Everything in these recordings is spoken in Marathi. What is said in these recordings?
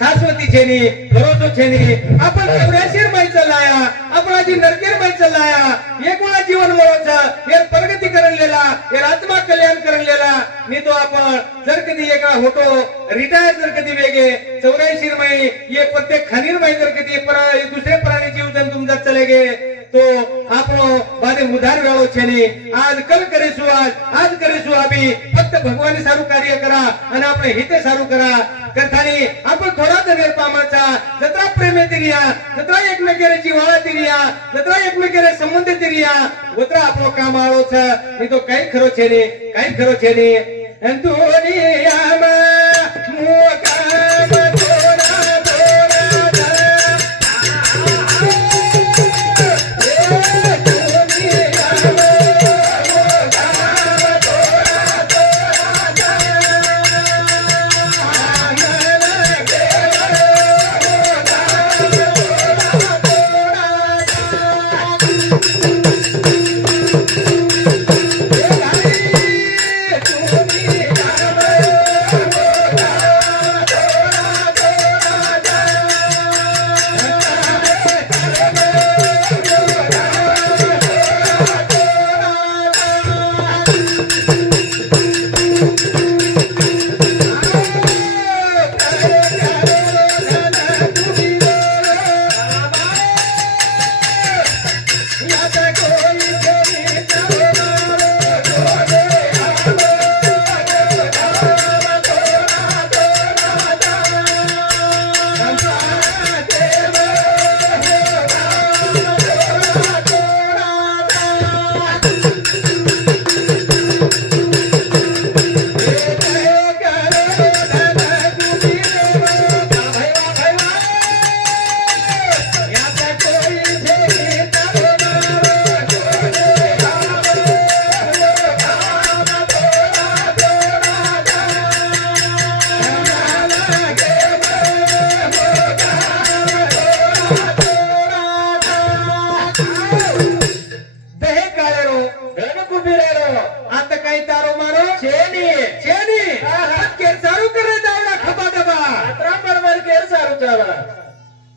शाश्वती छेनी भरोसो छेनी आपण 84 माई चाललाया आपण आजी नरकेर माई चाललाया एक वेळा जीवन मरोचा हे प्रगती करलेला हे आत्मा कल्याण करलेला मी तो आपण जर कधी एका होतो रिटायर जर कधी वेगे 84 माई ये प्रत्येक खानीर माई जर कधी दुसरे प्राणी जीवन तुमचा चले गे तो આપણો બાદે મુધાર વેળો છે ને આજ કલ કરીશું આજ કરીશું આપી ફક્ત ભગવાનની સારું કાર્ય કરા અને આપણે હિતે સારું કરા કરતાની आपण थोडा दनेर पामाचा जत्रा प्रेमे तिरिया जत्रा एकमेकेरे जीवाळा तिरिया जत्रा एकमेकेरे संबंध तिरिया उतरा આપણો કામ આળો છે ની તો કઈ ખરો છે ને કઈ ખરો છે ને દુનિયામાં મોકામ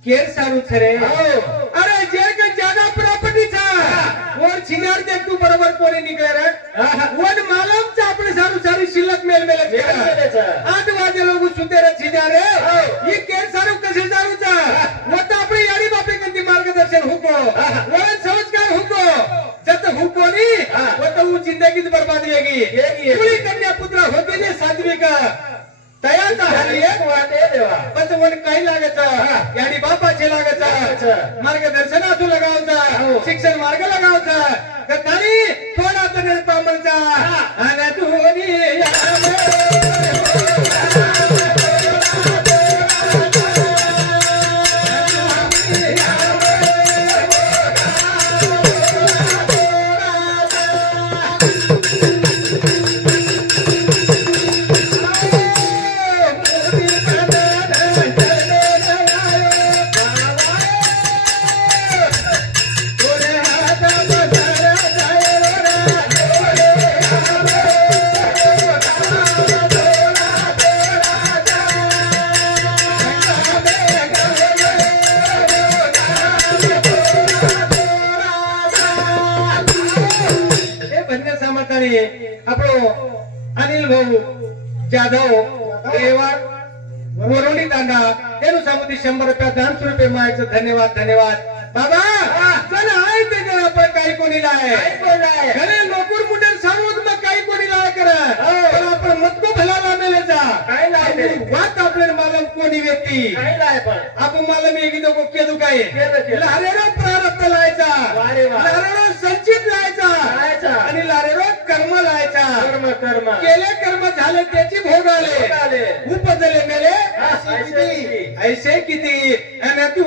केर सारू छरे अरे जे के ज्यादा प्रॉपर्टी था और छिनार दे तू बरोबर कोणी निकले रे वन मालम चा आपले सारू सारू शिल्लक मेल मेल आठ वाजे लोग सुते रे छिनार रे ये केर सारू कसे सारू चा वत आपली याडी बापे कंदी मार्गदर्शन हुको वन संस्कार हुको जत हुको नी वत वो जिंदगी बर्बाद वेगी कुली कन्या पुत्र होते ने सात्विक तयाचा हल्ली एक वाटे देवा पण वन काही लागायचं याडी बापाचे लागायचं मार्गदर्शन असू लगावचं शिक्षण मार्ग लगावचं कथानी थोडा तर पामरचा आणि આપણો અનિલ ભાऊ જાદવ રેવાડ મોરોડી તાંડા એનું સામુથી 100 રૂપિયા 500 રૂપિયા માયचं धन्यवाद धन्यवाद बाबा चला आहे ते जरा पण काही कोणी लाय घरे नोकर मुंडे सामोद मग काही कोणी लाय कर पण आपण मतको भला लामेलेचा काय लाय वात आपले मालम कोणी व्यक्ती काय लाय पण आपण मालम एकी तो केदू काय लारेरो प्रारब्ध लायचा लारेरो संचित लायचा आणि लारेरो कर्म लायचा कर्म केले कर्म झाले त्याची भोग आले उपजले मेले ऐसे किती आणि तू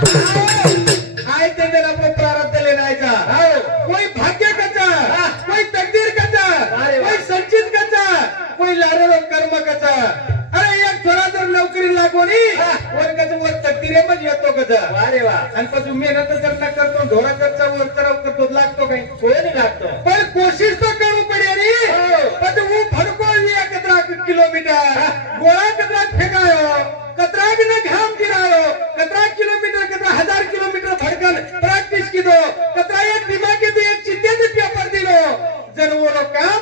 आय ते जर आपको प्रारब्ध लेनायचा कोई भाग्य कचा कोई तकदीर कचा कोई संचित कचा कोई लारेलो कर्म कचा अरे एक थोडा जर नोकरी लागोनी वर कच वर तकदीरे मग येतो कचा अरे वा आणि पाછું मेहनत जर न करतो ढोरा करता वर चराव करतो लागतो काही कोणी लागतो पण कोशिश तो करવું પડે ની પછી હું ભડકો વી કતરા કિલોમીટર ગોળા કતરા ફેંકાયો કતરાક ને ઘામ ગિરાયો કતરા કિલોમીટર કતરા 1000 કિલોમીટર ભડકન પ્રેક્ટિસ કીધો કતરા એક દિમાગે તો એક ચિત્તે જ પેપર દીનો જનવોનો કામ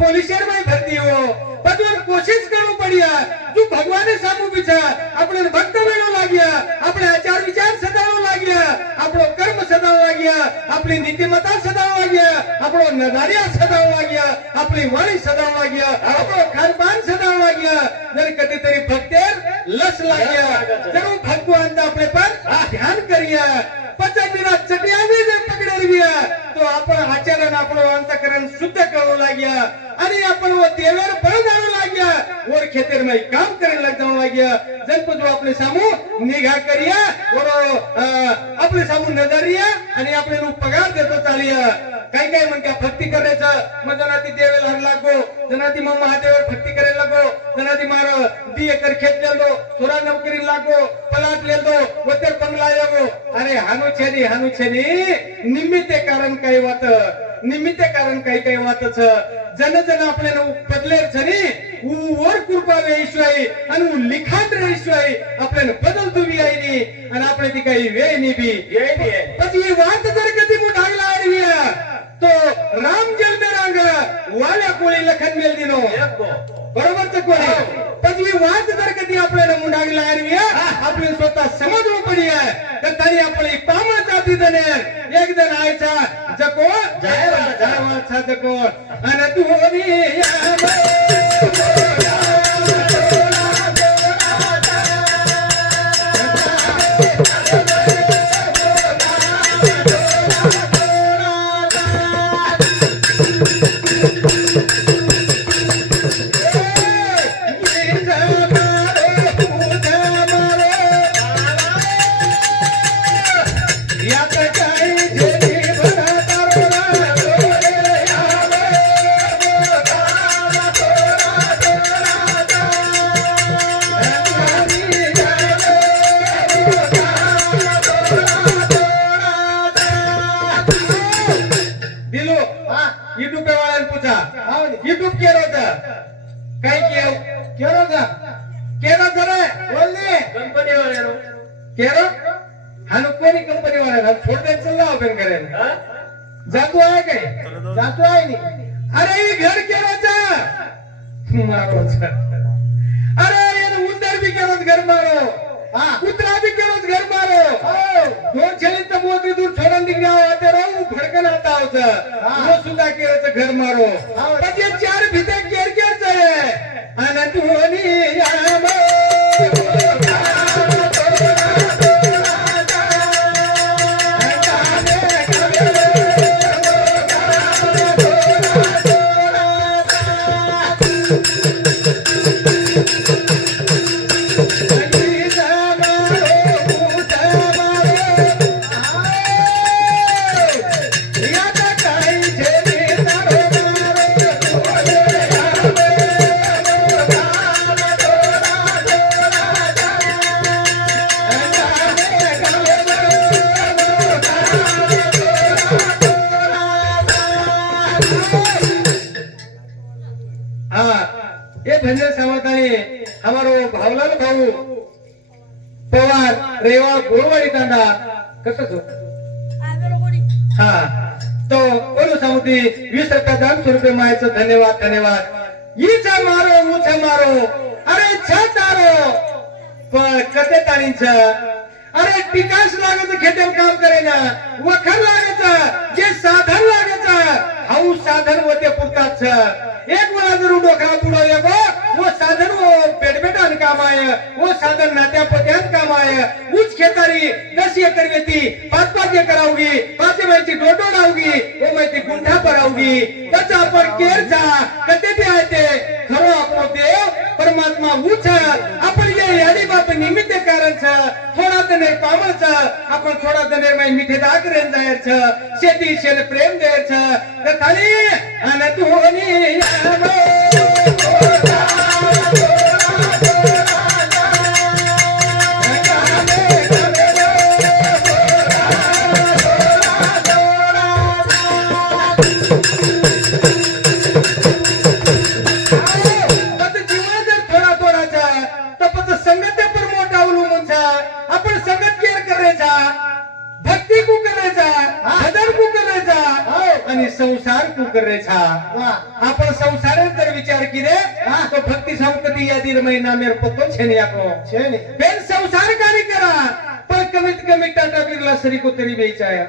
પોલીસર માં ભરતી હો બધું કોશિશ કરવું પડ્યા જો ભગવાને સામુ બીજા આપણે ભક્ત વેણો લાગ્યા આપણે આચાર વિચાર સદાવો લાગ્યા આપણો કર્મ સદાવો લાગ્યા આપણી નીતિમત્તા સદાવો લાગ્યા આપણો નજારિયા સદાવો લાગ્યા આપણી વાણી સદાવો લાગ્યા આપણો ખાનપાન સદાવો લાગ્या जर कधीतरी भक्तेर लस लाग्या जरूर भगवान આપણે પર ધ્યાન કર્યા પચડીના ચટિયાને જર પકડેરવ્યા તો आपण આચરણ આપણો અંતકરણ શુદ્ધ કરવા લાગ્યા आणि आपण वो देवर बळ जाणू लाग्या वर खेतर में काम करायला जाणू लाग्या जन को जो आपले सामू निघा करिया और आपले सामू नजरिया आणि आपले नु पगार देतो चालिया काही काही म्हणत्या भक्ती करायचं मग जनाती देवेला लागो जनाती मग महादेवर भक्ती करायला लागो जनाती मार दी एकर खेत लेलो थोडा नोकरी लागो पलाट लेलो वतर बंगला येगो अरे हानु छेनी निमित्त कारण काही वात निमित्त कारण काही काही वातच जन जन आपल्याला बदले छनी वर कृपा वेईश्वरी आणि लिखाण रेईश्वरी आपल्याला बदल दुवी आईनी आणि आपले ती काही वेळ निबी પછી ही वात जर कधी मुढागला आडविया तो राम जल में रंग वाल्या कोळी लखन मेल दिनो बरोबर तर कोणी પછી ही वात जर कधी आपल्याला मुढागला आडविया आपले स्वतः समजવું પડી तर तरी आपली पामळ जाती दने एक जण आयचा जको जयवाचा जको अन तुनी YouTube पे वाला पूछा YouTube केरो था काही केरो था केरो जरा बोलने कंपनी वाले केरो हानु कोणी कंपनी वाले ना छोड़ दे चल रहा ओपन करें जातो आहे काय जातो आहे नी अरे ये घर केरो था मारो था अरे ये उंदर भी केरो घर मारो कुत्रा भी केरो घर मारो दोन छेली तर मोदी दूर छोडून निघाव आते राहू भडकन आता होता वो सुद्धा केरचं घर मारो म्हणजे चार भीते केर केरचं आहे आणि तुनी याम ये धन्य सावतानी हमारो भावलाल भाऊ पवार रेवा गोरवाडी तांडा कसं जो हा तो बोलो सावती 20 रुपये दान 100 रुपये मायचं धन्यवाद धन्यवाद ईचा मारो मुछा मारो अरे छ तारो पण कते ताणीच अरे टिकास लागत खेतेम काम करेना वखर लागत जे साधन लागत हाऊ साधन होते पुरताच एक वाला जरूर डोखा बुडवले गो वो साधन वो बेटबेटान काम आए वो साधन नात्या पत्यान काम आए उच खेतारी 10 एकर वेती 5-5 एकर आवगी 5 माहिती डोडोड आवगी वो माहिती गुंठा पर आवगी त्याचा आपण केर जा कते बी आहे ते खरो आपलो देव परमात्मा उच आपण ये याडी बाप निमित्त कारण थोडा दनेर पामळच आपण थोडा दनेर माई मिठे दागरेन जायचं शेती शेल प्रेम द्यायचं तर खाली अन धोनी भक्ती को करायचा भजन को करायचा आणि संसार को करायचा आपण संसार जर विचार केले तो भक्ती संकटी यादी महिना मेरे पतो छेनी आपको बेन संसार कार्य करा पर कमीत कमी टाटा बिरला सरी को तरी बेचा है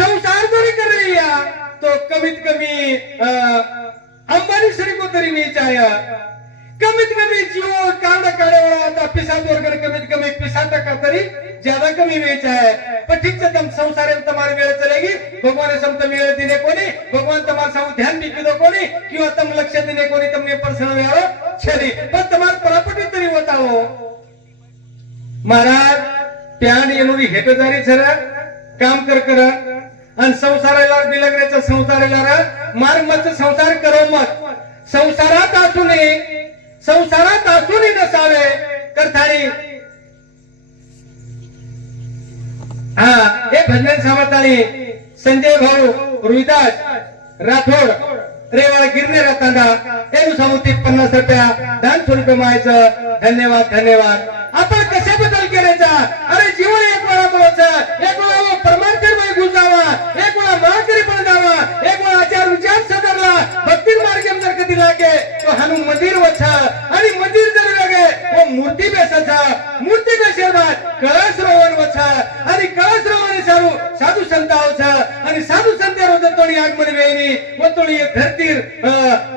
संसार जरी कर रही है तो कमीत कमी अंबानी सरी को तरी बेचा है कमीत कमी जीव कांड काढेवाला आता पिसाद वर्ग कमीत कमी 50% तरी ज्यादा कमी वेच है पर ठीक से तुम संसार में तुम्हारी वेळ चलेगी भगवान सम तुम वेळ देने कोणी भगवान तुम्हारा सब ध्यान भी दो कोणी किंवा तुम लक्ष्य देने कोणी तुमने पर्सनल वेळ छली पण तुम्हार प्रॉपर्टी तरी बताओ महाराज प्यान येनुरी हेटजारी छर काम कर आणि संसाराला बिलगण्याचा संसाराला मार मत संसार करो मत संसारात असूनही नसावे करताळी हे भजन सामताळी संजय भाऊ रोहिदास राठोड रेवाळा गिरणे रातांडा हे सामुती 50 रुपया दान स्वरूप मायचं धन्यवाद धन्यवाद आपण कशाबद्दल करायचा अरे जीवन एक वेळा बोलायचं एक वेळा परमार्थामध्ये घुसावा एक वेळा महाकरी पण जावा एक वेळा आचार विचार सदरला भक्ती मार्ग जर कधी लागे तो हानु मंदिर वछा आणि मंदिर जर लागे वो मूर्ती बेसाचा मूर्ती बेसेबाद कळस रोवन वछा आणि कळस रोवन साधू संतावचा आणि साधू संत रोजतोणी आगमन वेणी वतोणी धरतीर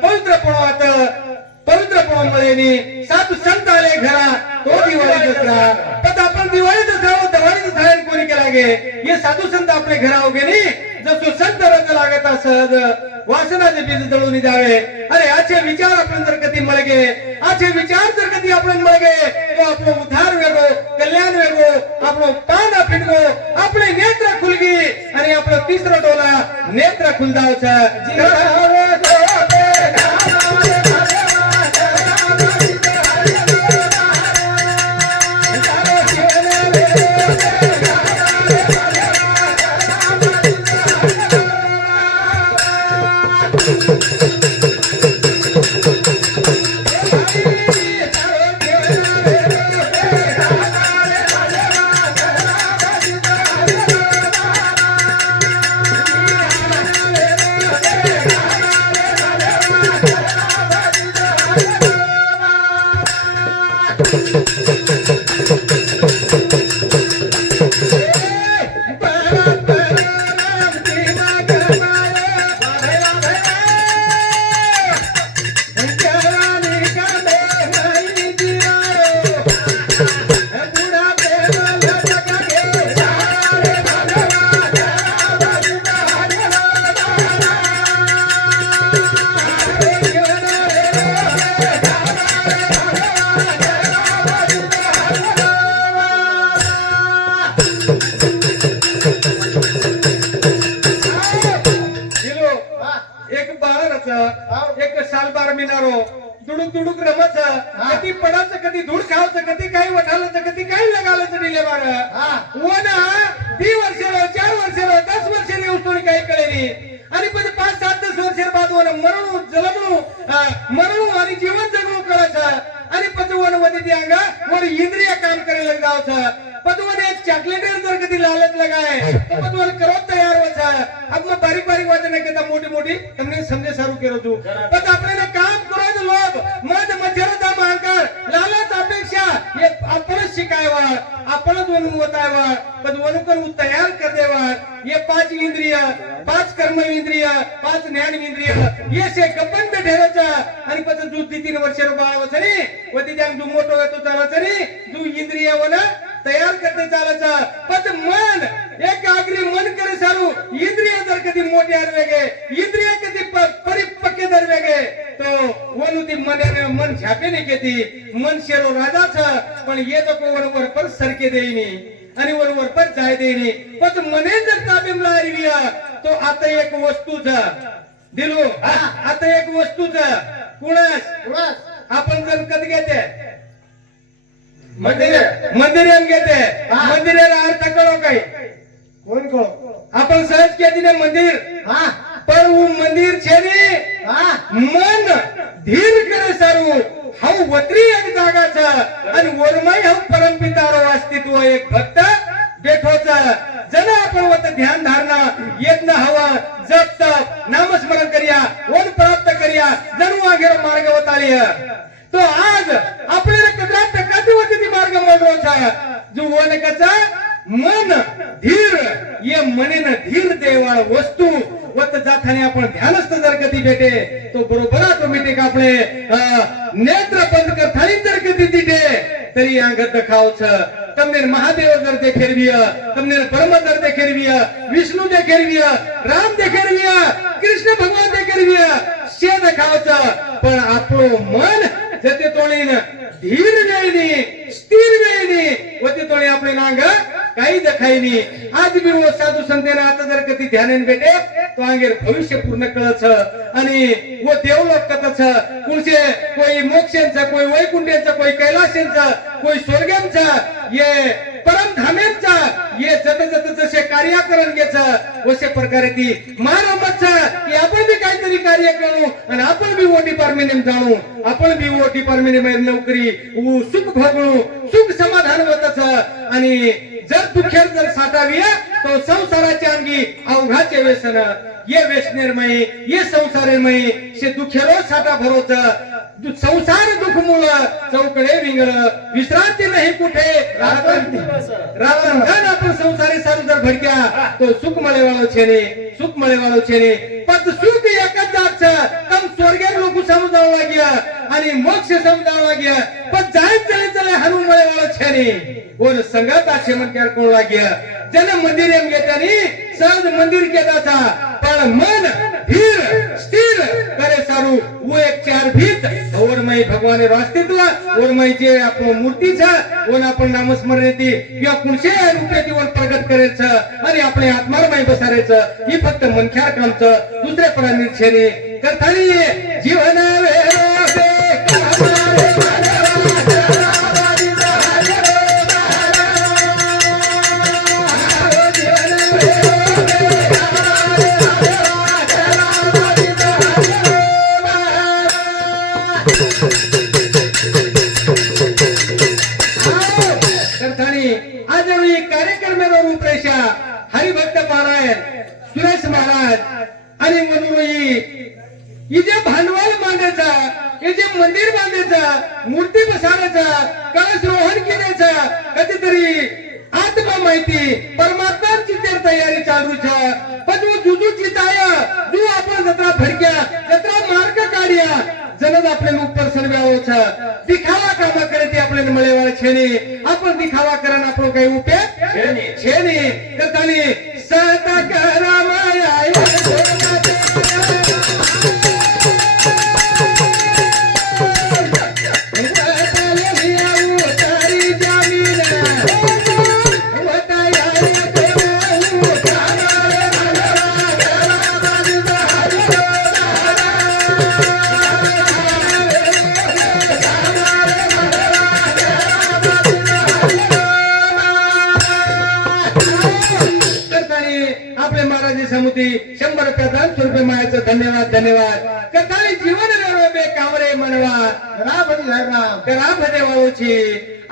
पवित्र पवनमध्ये साधू संत आले घरा तो दिवाळी दसरा पण आपण दिवाळी दसरा कोणी केला गे हे साधू संत आपले घरा गेली जसो संत रंग लागत असत वासनाचे बीज जळून जावे अरे आचे विचार आपण जर कधी मळगे आचे विचार जर कधी आपण मळगे तो आपलो उद्धार वेगो कल्याण वेगो आपलो पान फिटगो आपले नेत्र खुलगी आणि आपलो तिसरा डोला नेत्र खुलदावचा एक साल बार मिनारो दुडुक दुडुक रमत कधी पडायचं कधी धूळ खायचं कधी काही वठालाचं कधी काही लगालाचं दिले बार वना 2 वर्षाला 4 वर्षाला 10 वर्षाला उस्तोडी काही कळेली आणि पण 5-7 वर्षांच्या बाद वन मरणू जलमणू मरणू आणि जीवन जगणू कळायचं आणि पतवन मध्ये अंगा वर इंद्रिय काम करायला जावचं पतवन एक चॉकलेट जर कधी लालच लगाए तो पतवन करो तैयार होता अब मैं बारीक बारीक बातें नहीं कहता मोटी मोटी तुमने समझे सारू करो तू पत आपल्याला काम करो लोग मध मध्यरता मांकर लालच अपेक्षा ये आपण शिकायवर आपणच वनू होतायवर पत वनू करू तयार कर देवर ये 5 इंद्रिय 5 कर्म इंद्रिय 5 ज्ञान इंद्रिय ये से गप्पन पे ठेरायचा आणि पत तू 3 वर्ष बाळावचं रे वती जांग तू मोठो होतो चालायचं रे तू इंद्रिय वना तयार करते चालायचं पत मन एक आगरी मन करे सारू इंद्रिय जर कधी मोठे आरवेगे इंद्रिय कधी परिपक्व दरवेगे तो वनु ती मन छापेने केती मन शेरो राजाच पण ये तो वर पर सरके देईनी आणि वर पर जाय देईनी पण मने जर ताबेमला आरविया तो आता एक वस्तूच दिलो आता एक वस्तूच कुणास आपण जर कधी घेते मंदिर घेते मंदिराला अर्थ कळो काही कोण को आपण सहज केती मंदिर पण मंदिर छे मन धीर करे सारू हाऊ वत्री एक जागाचा आणि वरमाई हाऊ परमपितारो अस्तित्व एक भक्त बेठोच जन आपण वत ध्यान धारणा यज्ञ हवा जप तप नामस्मरण करिया ओन प्राप्त करिया जणू आगेर मार्ग वतालिय तो आज आपल्याला कदरा टक्काची वती ती मार्ग मांडवाचा जो वन कचा मन धीर ये मनेन धीर देवाळ वस्तू वत जाताने आपण ध्यानस्थ जर कधी भेटे तो बरोबर ऑटोमॅटिक आपले नेत्र बंद करतानी जर कधी तिथे तरी अंगत खावच तमने महादेव जर ते खेरविय तमने परम जर ते खेरविय विष्णू ते खेरविय राम ते खेरविय कृष्ण भगवान ते खेरविय शेद खावच पण आपलो मन जते तोळीन धीर वेळनी स्थिर वेळनी वते तोळी आपले नांग काही दखाईनी आज भी वो साधू संतेना आता जर कधी ध्यान भेटे तो आंगेर भविष्य पूर्ण कळच आणि वो देवलोक कथच कुणचे कोई मोक्षेंचा कोई वैकुंठेंचा कोई कैलासेंचा कोई स्वर्गेंचा ये परम धामेंचा ये जत जसे कार्य करून घ्यायचं वसे प्रकारे ती मारमचा की आपण बी काहीतरी कार्य करू आणि आपण बी वो डिपार्टमेंट जाणू आपण बी वो डिपार्टमेंट मध्ये नोकरी सुख भोगणू सुख समाधान होतच आणि जर दुखेर जर साठावी तो संसाराच्या अंगी अवघाचे व्यसन ये व्यसनेरमय ये संसारमय शे दुखेरो साठा भरोच संसार दुख मुळ चौकडे विंगळ विश्रांती नाही कुठे रातन आपण संसारी सारू जर भडक्या तो सुख मळे वाळो छेने पण सुख एकच जागचं तम स्वर्गे लोक समजावं लाग्या आणि मोक्ष समजावं लाग्या पण जाय चले हनु मळे वाळो छेने और संगत आक्षेमन कर कोण लाग्या जन मंदिर एम घेतानी सहज मंदिर केदाचा पण मन धीर स्थिर करे सारू वो एक चार भीत और मैं भगवान अस्तित्व और मैं जे आपलो मूर्तीचा वन आपण नामस्मरणेती किंवा कुणशे रूपेती वन प्रगट करायचं आणि आपले आत्मारमय बसारायचं ही फक्त मनख्यार कामचं दुसरे परानिर्छेने करतानी जीवन हरिभक्त पारायण सुरेश महाराज आणि मनोई इथे भांडवल बांधायचा इथे मंदिर बांधायचा मूर्ती बसारायचा कळस रोहन केल्याचा कधीतरी आत्मा माहिती परमात्माची तर तयारी चालूचा पण जुजू चिताया जो आपण जत्रा भडक्या जत्रा मार्ग काढ्या जनद आपले मुख पर्सन व्यावोचा दिखावा कामा करते आपले मळेवाळ छेने आपण दिखावा करण आपलो काही उपयोग छेने करतानी सहता करा माया समुती 100 रुपयाचा 100 रुपये मायाचं धन्यवाद कथाळी जीवन बे कामरे मनवा राम देवाची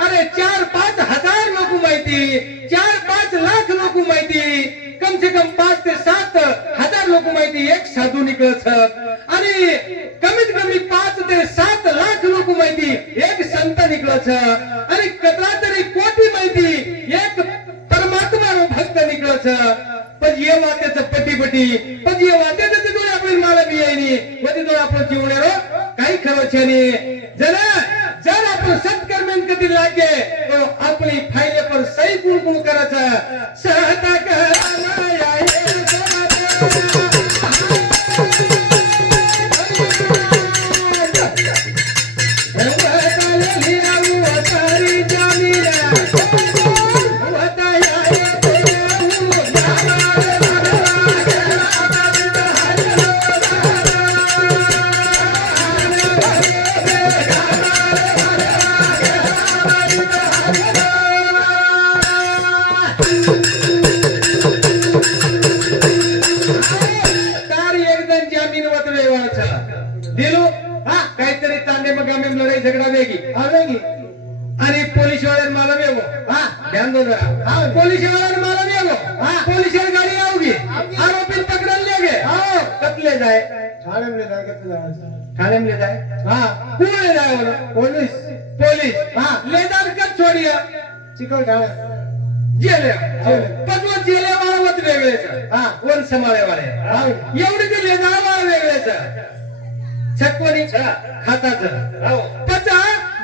अरे 4-5 हजार लोक माहिती 4-5 लाख लोक माहिती कम से कम 5 ते 7 हजार लोक माहिती एक साधू निकळत आणि कमीत कमी 5 ते 7 लाख लोक माहिती एक संत निकळत आणि कतरा तरी कोटी माहिती एक परमात्मा भक्त निकळत पण ये वाटेचं पटी पण ये वाटेचं तिथून आपली मला बी येईनी व तिथून आपण जीवनारो काही खरंच नाही जर आपण सत्कर्मेन कधी लागे तो आपली फायले पर सही गुण करायचा सहता जाय ठाण्यामध्ये जाय का तुझ्या ठाण्यामध्ये जाय हा कुठे जाय बोला पोलीस पोलीस हा लेदार कब छोडिया चिकल ठाणे जेले जेले. पण वो जेले वाला मत वेगळेच हा. वन समाळे वाले हा. एवढे ते लेदार वाला वेगळेच छक्कोनी खाताच हो पचा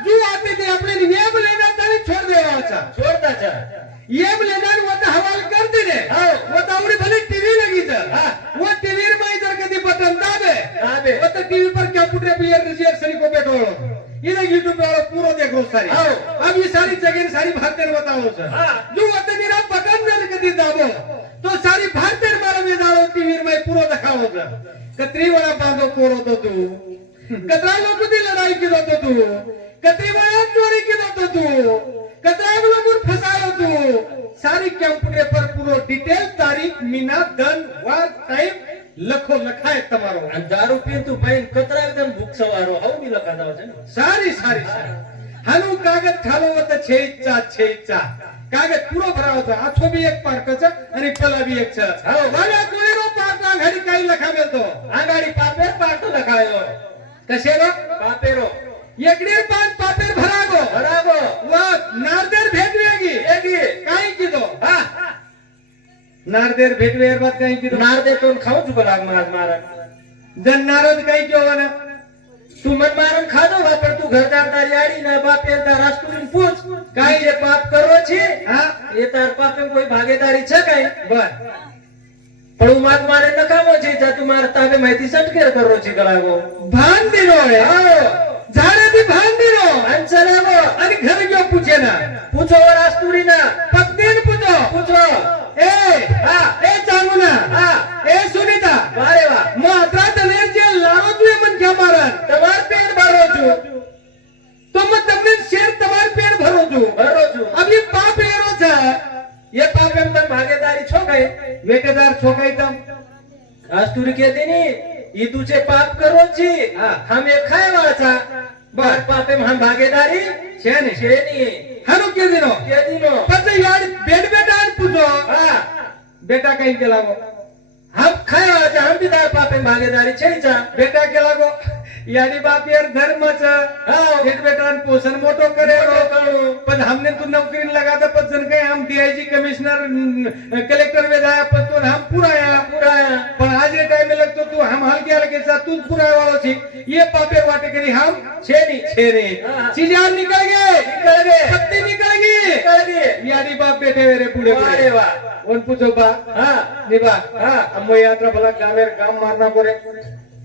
जो आते ते अपने नियम लेना तरी छोड़ देवाचा छोडताचा येम लेदार वो तो हवाल करते ने वो तो आवडी भले टीवी लगी वो टीवी में इधर कदी बटन दाबे दाबे. वो तो टीवी पर कंप्यूटर प्लेयर रिजर्वेशन को बैठो इधर यूट्यूब पे वाला पूरा देख रो सारी हाँ. अब ये सारी जगह सारी भारतीय बताओ सर हाँ. जो वतन निरा बटन दल कदी दाबो तो सारी भारतीय मारा में दालो टीवी में पूरा दिखाओ सर कतरी वाला बांधो कोरो तो तू कतरा लोग की लड़ाई की तो तू कतरी वाला चोरी की तो तू कतरा लोग फसायो तू सारी कंप्यूटर पर पूरो डिटेल तारीख मीना दन वार टाइम लखो लखाए तमारो आणि दारू पिऊन तू पाहिन कचरा एकदम भूक सवारो हाऊ मी लका जाव છે ને सारी सारी सारी हनु कागद ठालो होता छे इच्छा कागद पूरो भराव था आछो भी एक पार्क छ आणि पला भी एक छ हो. मला कोणीनो पार्क आघाडी काही लखा मेलतो आगाडी पापेर पाटो लखायो कशेरो पापेरो एकडे पाच पापेर भरागो बराबो व नारदेर भेटवेगी एगी काही किदो हा नारदेर भेटवे बात काही किदो नार दे तोन खाऊ चुका लाग महाराज महाराज जन नारद काही कियो ना तू मन मारण खादो बा पण तू घर जाता याडी ना बाप येता रास्तुरीन पूछ काय ये पाप करो छी हा ये तार पापे कोई भागीदारी છે કઈ बर પણ હું માગ મારે નકામો છે જા તું મારા તાબે માહિતી સટકેર કરો छी ગળાવો भान दिलो रे આવો झाडे ती भान दिलो અંચલાવો आणि घर गयो पूछे ना પૂછો રાસ્તુરી ના पत्नीन पूछो પૂછો ए हा ए चांगुना हा ए सुनीता વારે વાહ मात्रा दलेर जे लारो तुए मन क्या मारन તમાર પેટ ભરો છું तो मत तमने शेर तमार पेड़ भरो छु ભરો છું अब ये पाप एरो छ ये पाप એમ તમ ભાગીદારી છો કઈ वेटेदार छोकाई तम રાસ્તુરી કહેતી ની ઈ તુજે પાપ કરો छी હા. हम ये खाए वाला था बात पापे में हम भागीदारी छे ने છે ની हनु के दिनो કહેતી નો पत यार बेट बेटा पूछो હા बेटा कहीं के लागो हम खाए वाला था हम भी तार पापे में भागीदारी છે ની चा बेटा के लागो यानी बाप यार धर्म छ हाँ. बेट बेटा पोषण मोटो करे મોટો કરું. पण हमने तो नौकरी लगा था पत जन के हम डीआईजी कमिश्नर कलेक्टर में जाया पत तो हम पूरा आया पूरा पण आज ये टाइम में लगतो तू हम हाल के लगे साथ तू पूरा वालो छी ये पापे वाटे करी हम છે ની छेरे हाँ. चीजान निकल गए निकल गए. पत्ती निकल गई निकल गए. यानी बाप बेटे मेरे बूढ़े वारे वाह. उन पूछो बा હા निभा अम्मो यात्रा भला गामेर गाम मारना पड़े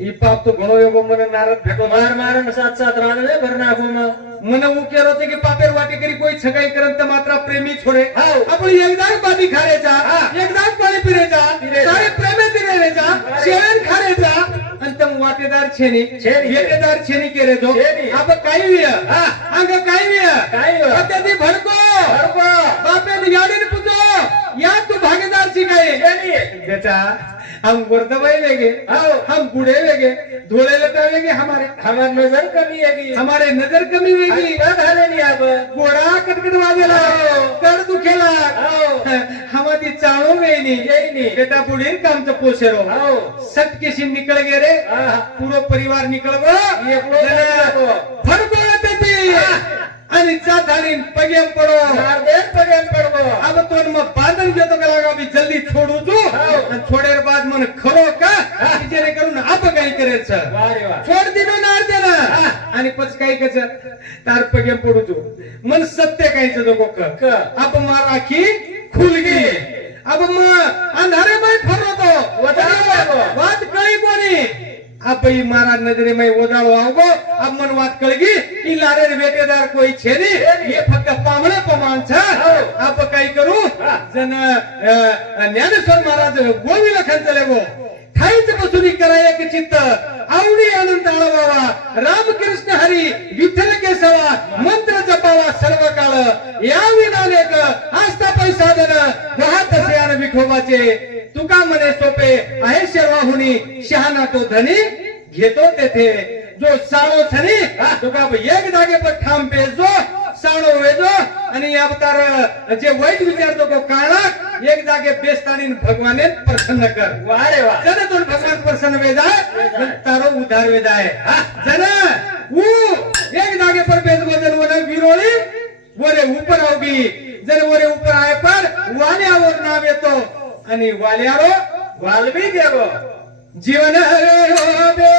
ई पाप तो घणो एगो मने नारद भेटो मार मारण साथ साथ रांधणे भर नाखो માં મને હું કેરો છે કે પાપેર વાટી કરી કોઈ છગાઈ કરન તો માત્ર પ્રેમી છોડે હાઉ. આપણે એકદાન બાદી ખારે જા હા. એકદાન પાણી પીરે જા પીરે જા. સારે પ્રેમે પીરે રે જા અરે. સેવન ખારે જા અંતમ વાટેદાર છે ની છે ની. વેટેદાર છે ની કે રે જો છે ની. આપ કાઈ વિય હા. અંગ કાઈ વિય કાઈ વિય. અત્યાથી ભડકો ભડકો. બાપે ની યાદી ને પૂછો યા તું ભાગીદાર છી કાઈ છે ની बेटा हम गुर्दबाई लेंगे हाउ. हम बूढ़े लेंगे धोले लटावेंगे हमारे हमार नजर कमी हैगी हमारे नजर कमी होगी ना झाले नाही अब गोड़ा कटकट वाजेला हाव. कर दुखेला हाव. हमारी चाळो गईनी येई नी. बेटा बुढ़ीर काम तो पोसेरो हाव. सट केसी निकल गए रे हा. पूरो परिवार निकल गो एकलो निकलो. फडको येते ती आणि चा धाडीन पगेम पडो मार दे पगेन पडगो अब तो मग बांधन घेतो का लागा मी जल्दी छोडू तू हाव. आणि छोडेर बाद मन खरो का जेणे करून आप काही करायचं वारे वाह छोड दिनो नार देना आणि पच काही कच तार पगेम पडू तू मन सत्य काहीच नको क. अब मार आखी खुल गई अब अंधारे में फरतो वजाळो. वात कळी कोणी आप ही मारा नजरे में ओदाळो आवगो अब मन वात कळगी की लारे वेटेदार कोई छे नी ये फक्त पामळे प्रमाण छ आप काही करू जन ज्ञानेश्वर महाराज गोवी लखन चलेगो ठाईच बसुनी कराय एक चित्त आवडी आनंद आळवावा रामकृष्ण हरी विठ्ठल केशवा मंत्र जपावा सर्व काळ या विनानेक आस्था पैसा दन वाहत असे विठोबाचे तुका मने सोपे आहे शर्वाहुनी शहाणा तो धनी घेतो तेथे जो साळो छनी तुका एक जागे पर ठाम बेसजो साळो वेजो आणि या अवतार जे वाईट विचारतो को काळा एक जागे बेस्तानी भगवाने प्रसन्न कर वा रे वा जन तुम भगवान प्रसन्न वेजाय तारो उद्धार वेजाय जन ऊ एक जागे पर बेसगो जन वन विरोळी वरे ऊपर आवगी जर वरे ऊपर आहे पर वाल्यावर नाव येतो आणि वाल्यारो वालबी गेलो जीवन हो बे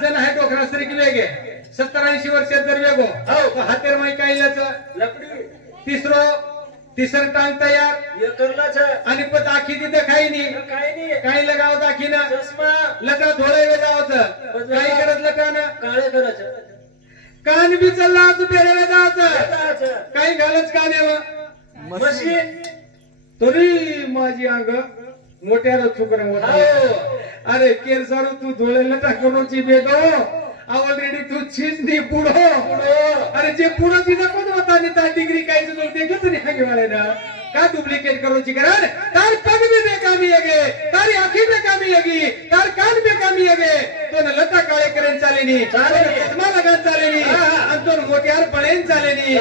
जन आहे डोकरा सरी की वेगे 70-80 वर्षात जर वेगो तो हातेर माई काईलाच लकडी तिसर टांग तयार हे करलाच आणि पत आखी तिथे काही नाही काय नाही काही लगाव दाखी ना चष्मा लका धोळे वेजावत काही करत लका ना काळे करायचं कान बी चालला तू बेरे वेजावत काही घालच का नेवा मशीन तरी माझी अंग मोठ्याला चुकर मोठा अरे केर सारू तू धोळे लटा करूची बेदो ऑलरेडी तू छिजनी पुढो अरे जे पुढो तिथं कोण होता आणि त्या डिग्री काय तुझं ते कसं नाही हागे ना का डुप्लिकेट करूची कारण तार पग भी बेकामी लगे तारी आखी बेकामी लगी तार कान बेकामी लगे तो न लता काळे करेन चालेनी चष्मा लगान चालेनी आणि तो मोठ्यार पळेन चालेनी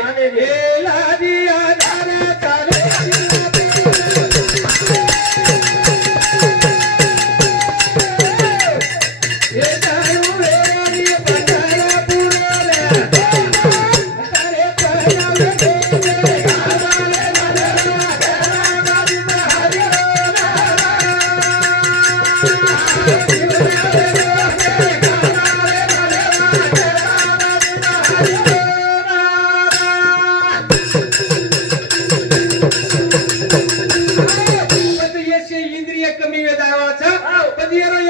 ए लादी आधार चाले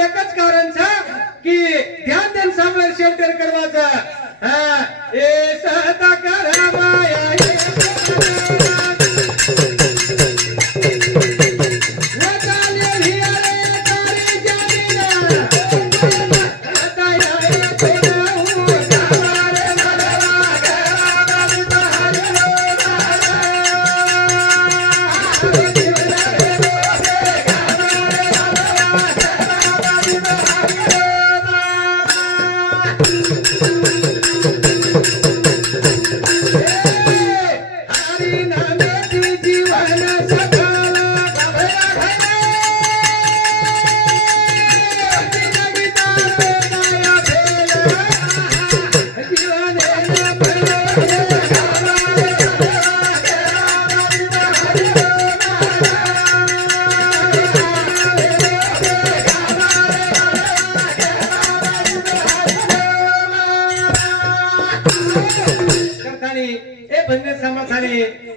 एकच कारण छ की ध्यान देन सामने शेल्टर करवाचा ए सहता करा माया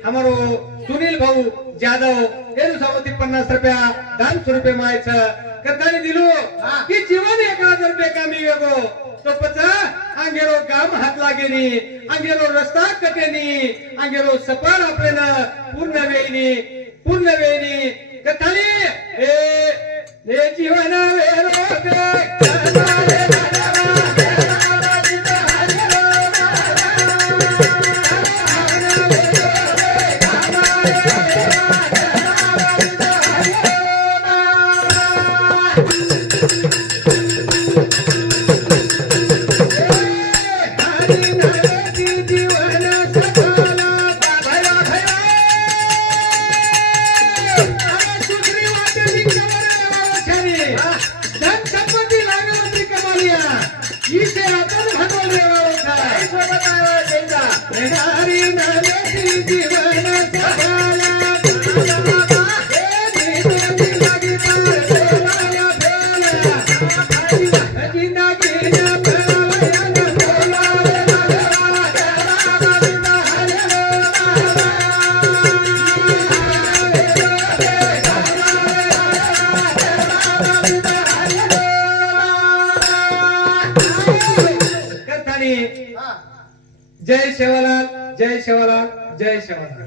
हमारो सुनील भाऊ जाधव एनु सावती 50 रुपया दान स्वरूपे मायच करतानी दिलो की जीवन 1000 रुपये कामी वेगो तो पचा अंगेरो काम हात लागेनी अंगेरो रस्ता कटेनी अंगेरो सपार आपलेन पूर्ण वेईनी करतानी ए जीवन वेरो जीवन जय शेवालाल, जय शेवालाल, जय शेवालाल.